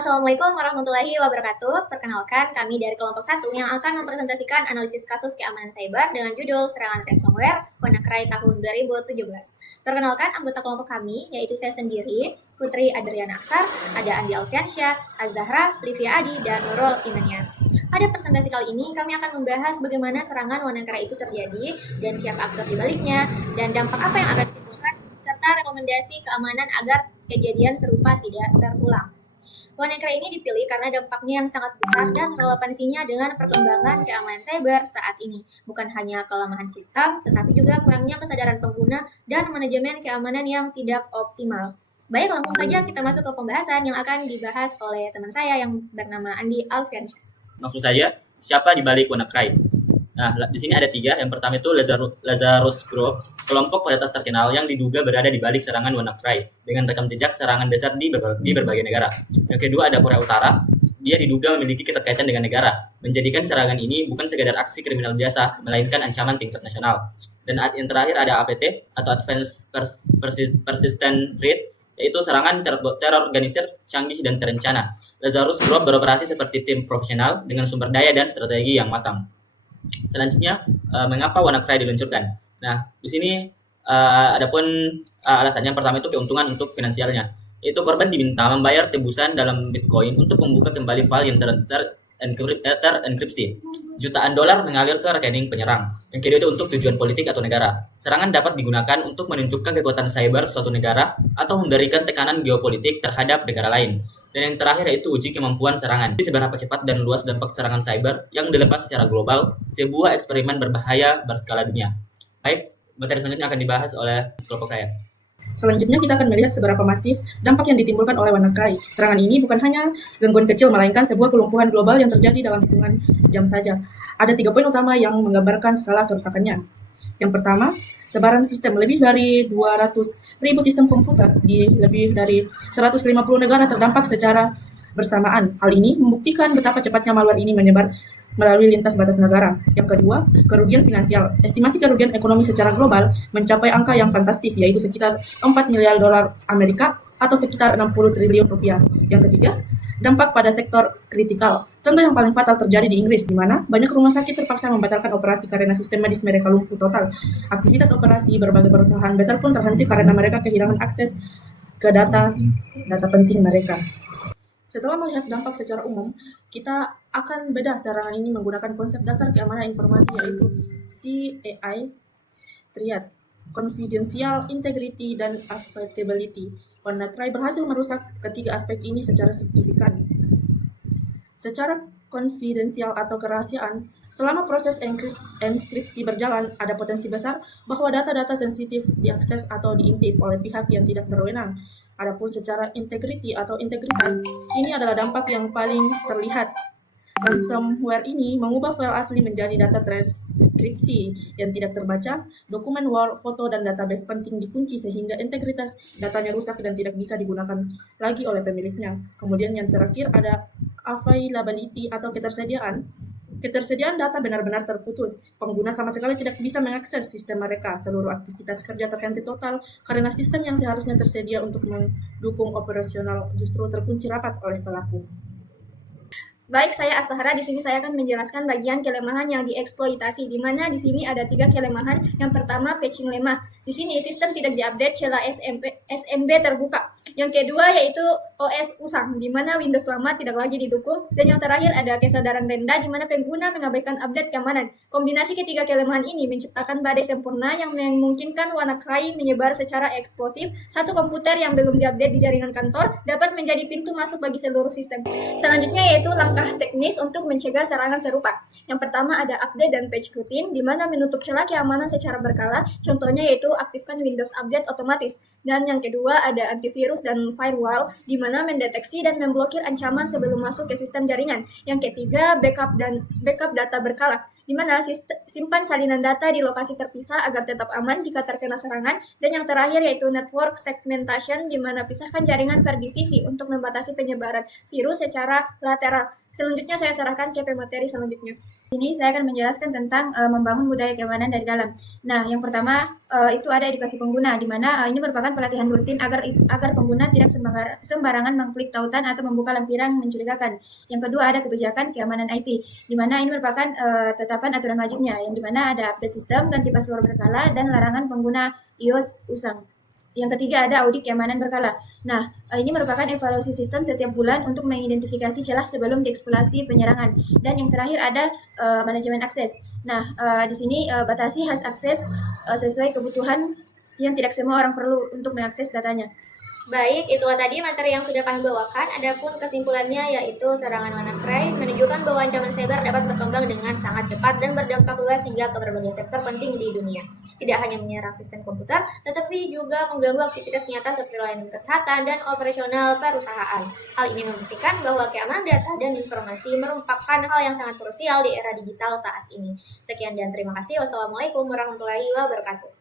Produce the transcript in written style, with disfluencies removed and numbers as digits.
Assalamualaikum warahmatullahi wabarakatuh. Perkenalkan, kami dari kelompok 1 yang akan mempresentasikan analisis kasus keamanan cyber dengan judul Serangan Ransomware WannaCry tahun 2017. Perkenalkan, anggota kelompok kami, yaitu saya sendiri, Putri Adriana Aksar, ada Andi Alfiansyah, Azahra, Livia Adi, dan Nurul Imanian. Pada presentasi kali ini, kami akan membahas bagaimana serangan WannaCry itu terjadi dan siapa aktor di baliknya, dan dampak apa yang akan ditimbulkan, serta rekomendasi keamanan agar kejadian serupa tidak terulang. WannaCry ini dipilih karena dampaknya yang sangat besar dan relevansinya dengan perkembangan keamanan cyber saat ini. Bukan hanya kelemahan sistem, tetapi juga kurangnya kesadaran pengguna dan manajemen keamanan yang tidak optimal. Baik, langsung saja kita masuk ke pembahasan yang akan dibahas oleh teman saya yang bernama Andi Alfiansyah. Langsung saja, siapa di balik WannaCry? Nah, di sini ada 3. Yang pertama itu Lazarus Group, kelompok peretas terkenal yang diduga berada di balik serangan WannaCry dengan rekam jejak serangan besar di berbagai negara. Yang kedua ada Korea Utara, dia diduga memiliki keterkaitan dengan negara, menjadikan serangan ini bukan sekedar aksi kriminal biasa, melainkan ancaman tingkat nasional. Dan yang terakhir ada APT atau Advanced Persistent Threat, yaitu serangan teror organisir canggih dan terencana. Lazarus Group beroperasi seperti tim profesional dengan sumber daya dan strategi yang matang. Selanjutnya, mengapa WannaCry diluncurkan? Nah, di sini adapun alasannya pertama itu keuntungan untuk finansialnya. Yaitu korban diminta membayar tebusan dalam Bitcoin untuk membuka kembali file yang terenkripsi. Jutaan dolar mengalir ke rekening penyerang. Yang kedua itu untuk tujuan politik atau negara. Serangan dapat digunakan untuk menunjukkan kekuatan cyber suatu negara atau memberikan tekanan geopolitik terhadap negara lain. Dan yang terakhir yaitu uji kemampuan serangan. Jadi seberapa cepat dan luas dampak serangan cyber yang dilepas secara global, sebuah eksperimen berbahaya berskala dunia. Baik, materi selanjutnya akan dibahas oleh kelompok saya. Selanjutnya kita akan melihat seberapa masif dampak yang ditimbulkan oleh WannaCry. Serangan ini bukan hanya gangguan kecil, melainkan sebuah kelumpuhan global yang terjadi dalam hitungan jam saja. Ada 3 poin utama yang menggambarkan skala kerusakannya. Yang pertama, sebaran sistem. Lebih dari 200.000 sistem komputer di lebih dari 150 negara terdampak secara bersamaan. Hal ini membuktikan betapa cepatnya malware ini menyebar melalui lintas batas negara. Yang kedua, kerugian finansial. Estimasi kerugian ekonomi secara global mencapai angka yang fantastis, yaitu sekitar 4 miliar dolar Amerika atau sekitar 60 triliun rupiah. Yang ketiga, dampak pada sektor kritikal. Contoh yang paling fatal terjadi di Inggris, di mana banyak rumah sakit terpaksa membatalkan operasi karena sistem medis mereka lumpuh total. Aktivitas operasi berbagai perusahaan besar pun terhenti karena mereka kehilangan akses ke data penting mereka. Setelah melihat dampak secara umum, kita akan bedah serangan ini menggunakan konsep dasar keamanan informasi yaitu CAI, Triad, Confidential, Integrity, dan Availability. WannaCry berhasil merusak ketiga aspek ini secara signifikan. Secara konfidensial atau kerahasiaan, selama proses enkripsi berjalan, ada potensi besar bahwa data-data sensitif diakses atau diintip oleh pihak yang tidak berwenang. Adapun secara integrity atau integritas, ini adalah dampak yang paling terlihat. Ransomware ini mengubah file asli menjadi data transkripsi yang tidak terbaca, dokumen Word, foto, dan database penting dikunci sehingga integritas datanya rusak dan tidak bisa digunakan lagi oleh pemiliknya. Kemudian yang terakhir ada availability atau ketersediaan. Ketersediaan data benar-benar terputus. Pengguna sama sekali tidak bisa mengakses sistem mereka. Seluruh aktivitas kerja terhenti total karena sistem yang seharusnya tersedia untuk mendukung operasional justru terkunci rapat oleh pelaku. Baik, saya Azahra. Di sini saya akan menjelaskan bagian kelemahan yang dieksploitasi, di mana di sini ada 3 kelemahan. Yang pertama, patching lemah. Di sini sistem tidak diupdate celah SMB terbuka. Yang kedua yaitu OS usang, di mana Windows lama tidak lagi didukung. Dan yang terakhir ada kesadaran rendah, di mana pengguna mengabaikan update keamanan. Kombinasi ketiga kelemahan ini menciptakan badai sempurna yang memungkinkan WannaCry menyebar secara eksplosif. Satu komputer yang belum diupdate di jaringan kantor dapat menjadi pintu masuk bagi seluruh sistem. Selanjutnya yaitu langkah teknis untuk mencegah serangan serupa. Yang pertama ada update dan patch rutin, di mana menutup celah keamanan secara berkala. Contohnya yaitu aktifkan Windows Update otomatis. Dan yang kedua ada antivirus dan firewall, di mana mendeteksi dan memblokir ancaman sebelum masuk ke sistem jaringan. Yang ketiga backup data berkala, di mana simpan salinan data di lokasi terpisah agar tetap aman jika terkena serangan. Dan yang terakhir yaitu network segmentation, di mana pisahkan jaringan per divisi untuk membatasi penyebaran virus secara lateral. Selanjutnya saya serahkan ke pemateri selanjutnya. Ini saya akan menjelaskan tentang membangun budaya keamanan dari dalam. Nah, yang pertama itu ada edukasi pengguna, di mana ini merupakan pelatihan rutin agar pengguna tidak sembarangan mengklik tautan atau membuka lampiran mencurigakan. Yang kedua ada kebijakan keamanan IT, di mana ini merupakan tetapan aturan wajibnya, yang di mana ada update sistem, ganti password berkala, dan larangan pengguna iOS usang. Yang ketiga ada audit keamanan berkala. Nah, ini merupakan evaluasi sistem setiap bulan untuk mengidentifikasi celah sebelum dieksploitasi penyerangan. Dan yang terakhir ada manajemen akses. Nah, di sini batasi akses sesuai kebutuhan yang tidak semua orang perlu untuk mengakses datanya. Baik, itulah tadi materi yang sudah kami bawakan. Adapun kesimpulannya yaitu serangan WannaCry menunjukkan bahwa ancaman cyber dapat berkembang dengan sangat cepat dan berdampak luas hingga ke berbagai sektor penting di dunia. Tidak hanya menyerang sistem komputer, tetapi juga mengganggu aktivitas nyata seperti layanan kesehatan dan operasional perusahaan. Hal ini membuktikan bahwa keamanan data dan informasi merupakan hal yang sangat krusial di era digital saat ini. Sekian dan terima kasih. Wassalamualaikum warahmatullahi wabarakatuh.